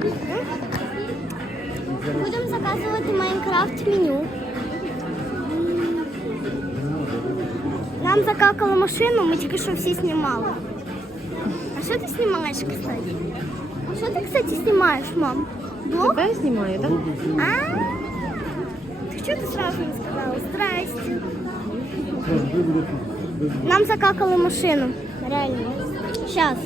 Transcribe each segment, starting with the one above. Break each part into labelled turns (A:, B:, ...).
A: Будемо заказувати Майнкрафт меню. Нам закакала машину, ми тільки що всі знімали. А що ти знімаєш, кстати? А що ти, кстати, знімаєш, мам? Блог?
B: Тебе знімаю, так?
A: А? Так що ти сразу не сказала? Здрасте. Нам закакали машину. Реально. Сейчас.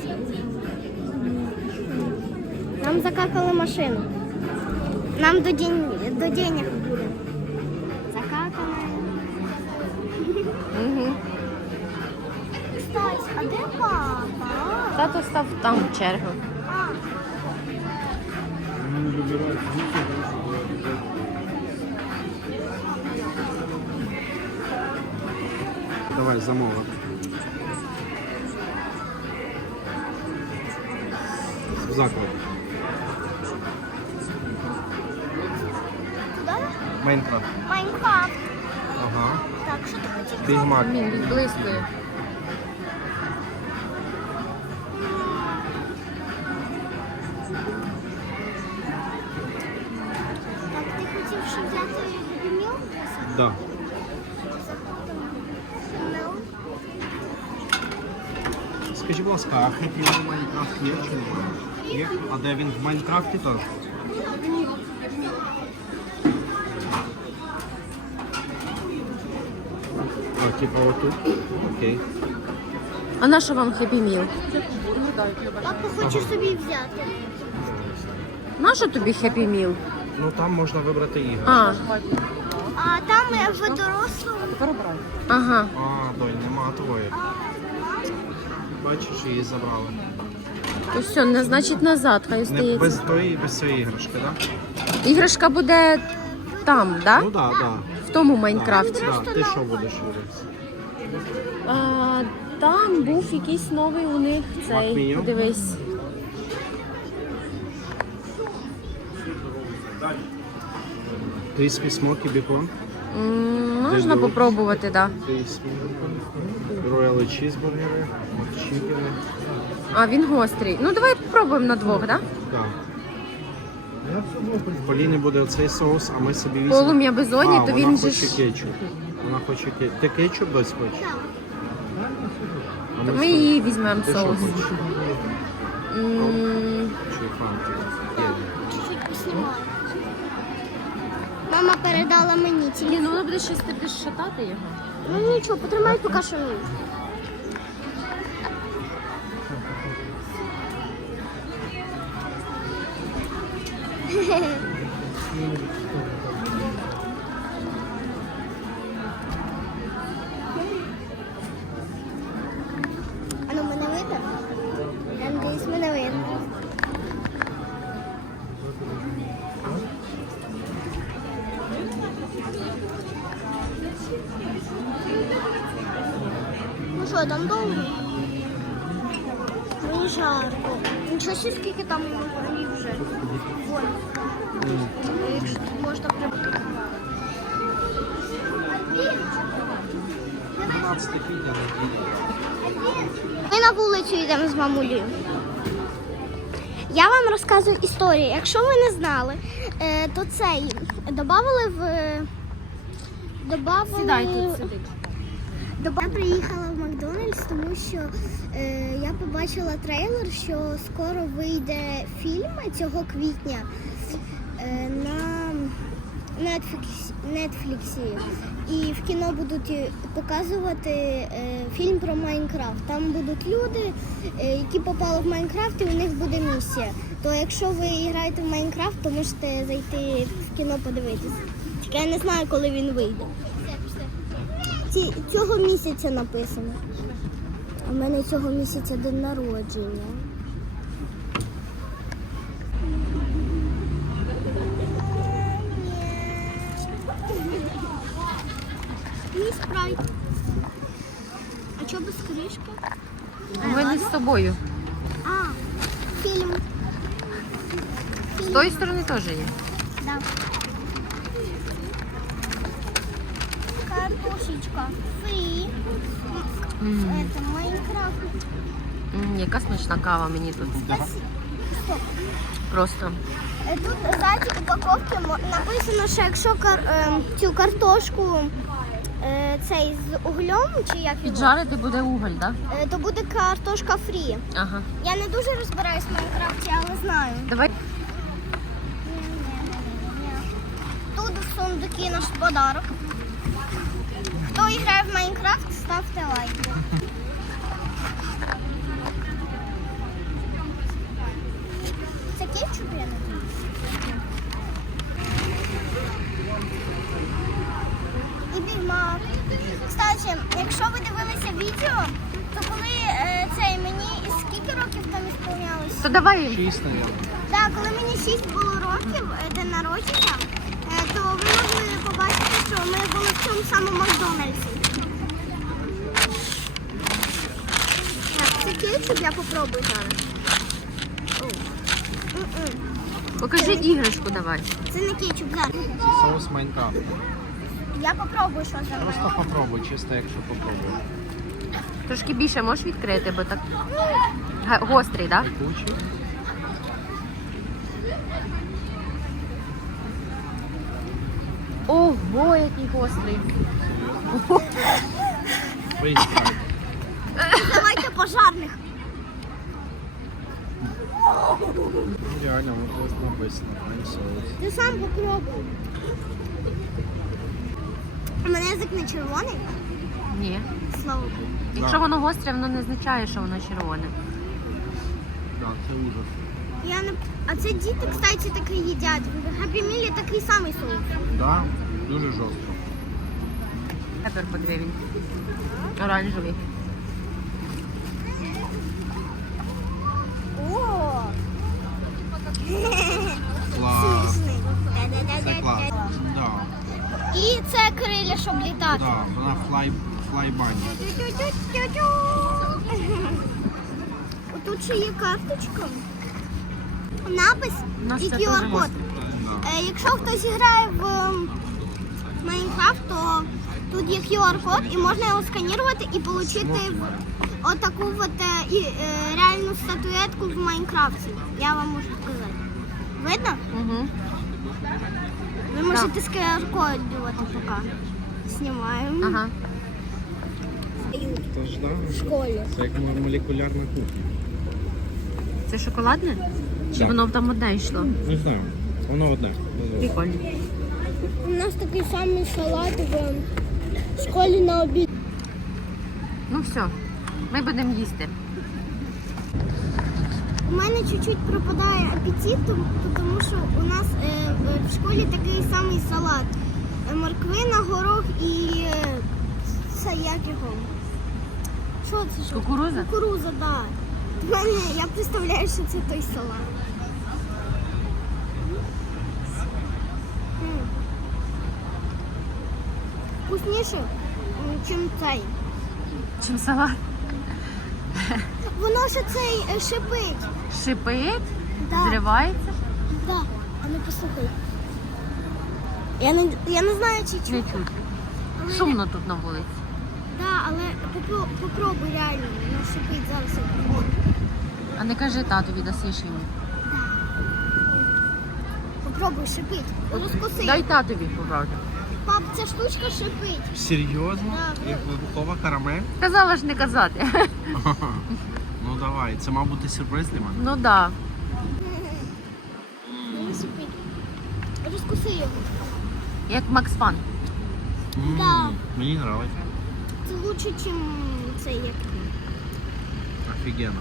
A: Нам закакали машину. Нам до денег буде. Закакали.
B: Угу.
A: Кстати, а де папа?
B: Тато став там в чергу.
A: А.
C: Давай, замовок. В заклад.
A: Куди?
C: Майнкрафт.
A: Майнкрафт.
C: Ага.
A: Так, що ти хотів?
C: Біг Мак.
B: Він відблискує.
A: Так, ти хотів, щоб взяти міл?
C: Да. Скажіть, будь ласка, а Happy Meal Майнкрафт є чи ні? Є? А де він в Майнкрафті теж? А, типу отут? Окей.
B: А на що вам Happy Meal?
A: Папа хоче собі взяти.
B: На що тобі Happy Meal?
C: Ну там можна вибрати ігри.
B: А,
A: А там в дорослому.
B: ага.
C: А, донь, нема твої. Бачиш, її забрали.
B: То все, не значить назад, хай
C: Не
B: остається.
C: без тої, без цієї іграшки, так? Да?
B: Іграшка буде там, да?
C: Ну так, да,
B: В тому
C: да.
B: Майнкрафті.
C: Да. Ти що будеш робити?
B: А, там був якийсь новий у них цей.
C: Макміньон?
B: Дивись.
C: Crispy Smoky Bacon.
B: Можна
C: Дивлюсь.
B: попробувати, так. Да.
C: Crispy. Royal чізбургери. Чікени.
B: А, він гострий. Ну давай попробуємо на двох, так? Да?
C: Так. В Поліни буде оцей соус, а ми собі візьмемо.
B: Полум'я безодні, то він же
C: хоче
B: ж.
C: кетчуп. Вона хоче кетчуп. Ти кетчуп десь хочеш? А
B: То ми
C: собі-
B: її візьмемо
C: Ти що
B: соус.
C: хочеш? Чи фанти? Є.
A: Чуть-чуть поснімаю. Мама передала мені
B: Ні,
A: телефон.
B: ну воно буде щось ти будеш шатати його.
A: Ну нічого, потримай поки що мій. А ну мене видно? Я надіюсь, мене видно. Ну що, там довго? Мені жарко. Нічого собі, скільки там голів вже. Вон. Якщо тут можна прибути.
C: 12 квітня.
A: Ми на вулицю йдемо з мамулею. Я вам розказую історію. Якщо ви не знали, то цей додавали в...
B: Сідай тут, сиди.
A: Я приїхала в Макдональдс, тому що я побачила трейлер, що скоро вийде фільм цього квітня на Netflix. І в кіно будуть показувати фільм про Майнкрафт. Там будуть люди, які попали в Майнкрафт, і у них буде місія. То якщо ви граєте в Майнкрафт, то можете зайти в кіно подивитися. Тільки я не знаю, коли він вийде. Цього місяця написано. У мене цього місяця день народження. Мій спрайт. А чого без кришки?
B: Ми не з тобою.
A: А, фільм.
B: З тої сторони теж є.
A: Да. Картошечка. Фрі. Это Майнкрафт.
B: Яка смачна кава мені тут.
A: Стоп.
B: Просто.
A: Тут ззаді упаковки написано, що якщо цю картошку цей з углем, чи як його,
B: Піджарити буде уголь, так? Да?
A: то буде картошка фрі.
B: Ага.
A: Я не дуже розбираюсь в Майнкрафті, але знаю.
B: Давай.
A: Тут в сундукі наш подарок. Хто грає в Майнкрафт, ставте лайки. Це кетчуп, я не знаю. І бігмак. Кстати, якщо ви дивилися відео, то коли мені скільки років там ісполнялося?
B: То давай.
C: 6, мабуть.
A: Так, коли мені 6 було років, день народження, то ви могли побачити, що ми були в цьому самому Макдональдсі. Так, це кетчуп, я попробую зараз. М-м.
B: Покажи іграшку давай.
A: Це не кетчуп, зараз.
C: Це соус Майнкрафт.
A: Я попробую, що за
C: Просто
A: мене.
C: попробуй, чисто якщо попробуєш.
B: Трошки більше можеш відкрити, бо так гострий, так? Да?
C: Пекучий.
B: Ого, який гострий.
C: Поїсти.
A: Давайте пожарних.
C: Реально, ну просто написано. Соус.
A: Ти сам попробуй. У мене язик не червоний,
B: Ні.
A: слава Богу.
B: Якщо воно гостре, воно не означає, що воно червоне.
C: Так, це ужас.
A: Я не... А це діти, кстати, таке їдять. В Happy Meal такий самий соус.
C: Да, дуже жорстко.
B: Пепер подиви він. Оранжевий.
A: О!
C: Клас.
A: Смішний.
C: Це клас. Да,
A: І це криля, щоб літати.
C: да, вона флайбані.
A: Тут ще є карточка. Напис
B: У нас
A: і
B: це дуже
A: QR-код.
B: гостро.
C: Да.
A: Якщо хтось грає в Майнкрафт, то тут є QR-код і можна його сканувати і отримати отаку реальну статуетку в Майнкрафті. Я вам можу сказати. Видно?
B: Угу.
A: Ви можете з QR-коду поки. Знімаємо.
B: Ага.
C: Це ж да,
A: В школі.
C: це як молекулярна кухня.
B: Це шоколадне? Чи
C: Так.
B: воно там одне йшло?
C: Не знаю, воно одне.
B: Прикольно.
A: У нас такий самий салат в школі на обід.
B: Ну все, ми будемо їсти.
A: У мене чуть-чуть пропадає апетит, тому що у нас в школі такий самий салат. Морквина, горох і це як його? Що це? Що?
B: Кукурудза?
A: Кукуруза, так. Да. Я представляю, що це той салат. Вкусніше, ніж цей.
B: Чим салат?
A: Воно ще цей шипить.
B: Шипить?
A: Да.
B: Зривається?
A: Да. А ну послухай. Я не знаю, чи
B: Не
A: чути.
B: чуть.
A: Але-
B: Шумно тут на вулиці.
A: Да, але попробуй реально. Воно шипить зараз. Я попробую.
B: А не кажи татові, дасиш йому.
A: Попробуй шипить. Розкуси.
B: Дай татові попробуй.
A: Пап, ця штучка шипить.
C: Серйозно?
A: Да.
C: Як вибухова карамель?
B: Казала ж не казати.
C: Ну давай, це мав бути сюрприз для мене.
B: Ну да.
A: Воно шипить. Розкуси його.
B: Як Макс Фан.
A: Да.
C: Мені подобається.
A: Це лучше, ніж цей як.
C: Офігенно.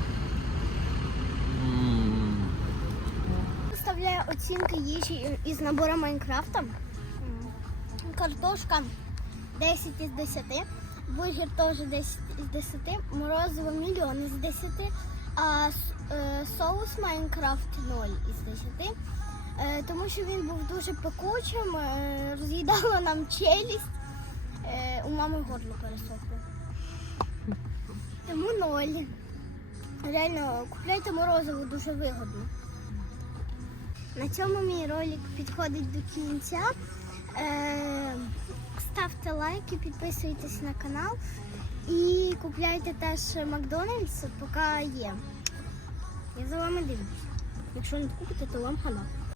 A: Виставляю оцінки їжі із набору Майнкрафта. Картошка 10 із 10, бургер теж 10 із 10, морозиво мільйон із 10, а соус Майнкрафт 0 із 10. Тому що він був дуже пекучим, роз'їдало нам челюсть, у мами горло пересохло. Тому 0. Реально, купляйте морозиво, дуже вигодно. На цьому мій ролик підходить до кінця. Ставте лайки, підписуйтесь на канал і купляйте теж Макдональдс, поки є. Я за вами дивлюсь. Якщо не купите, то вам хана.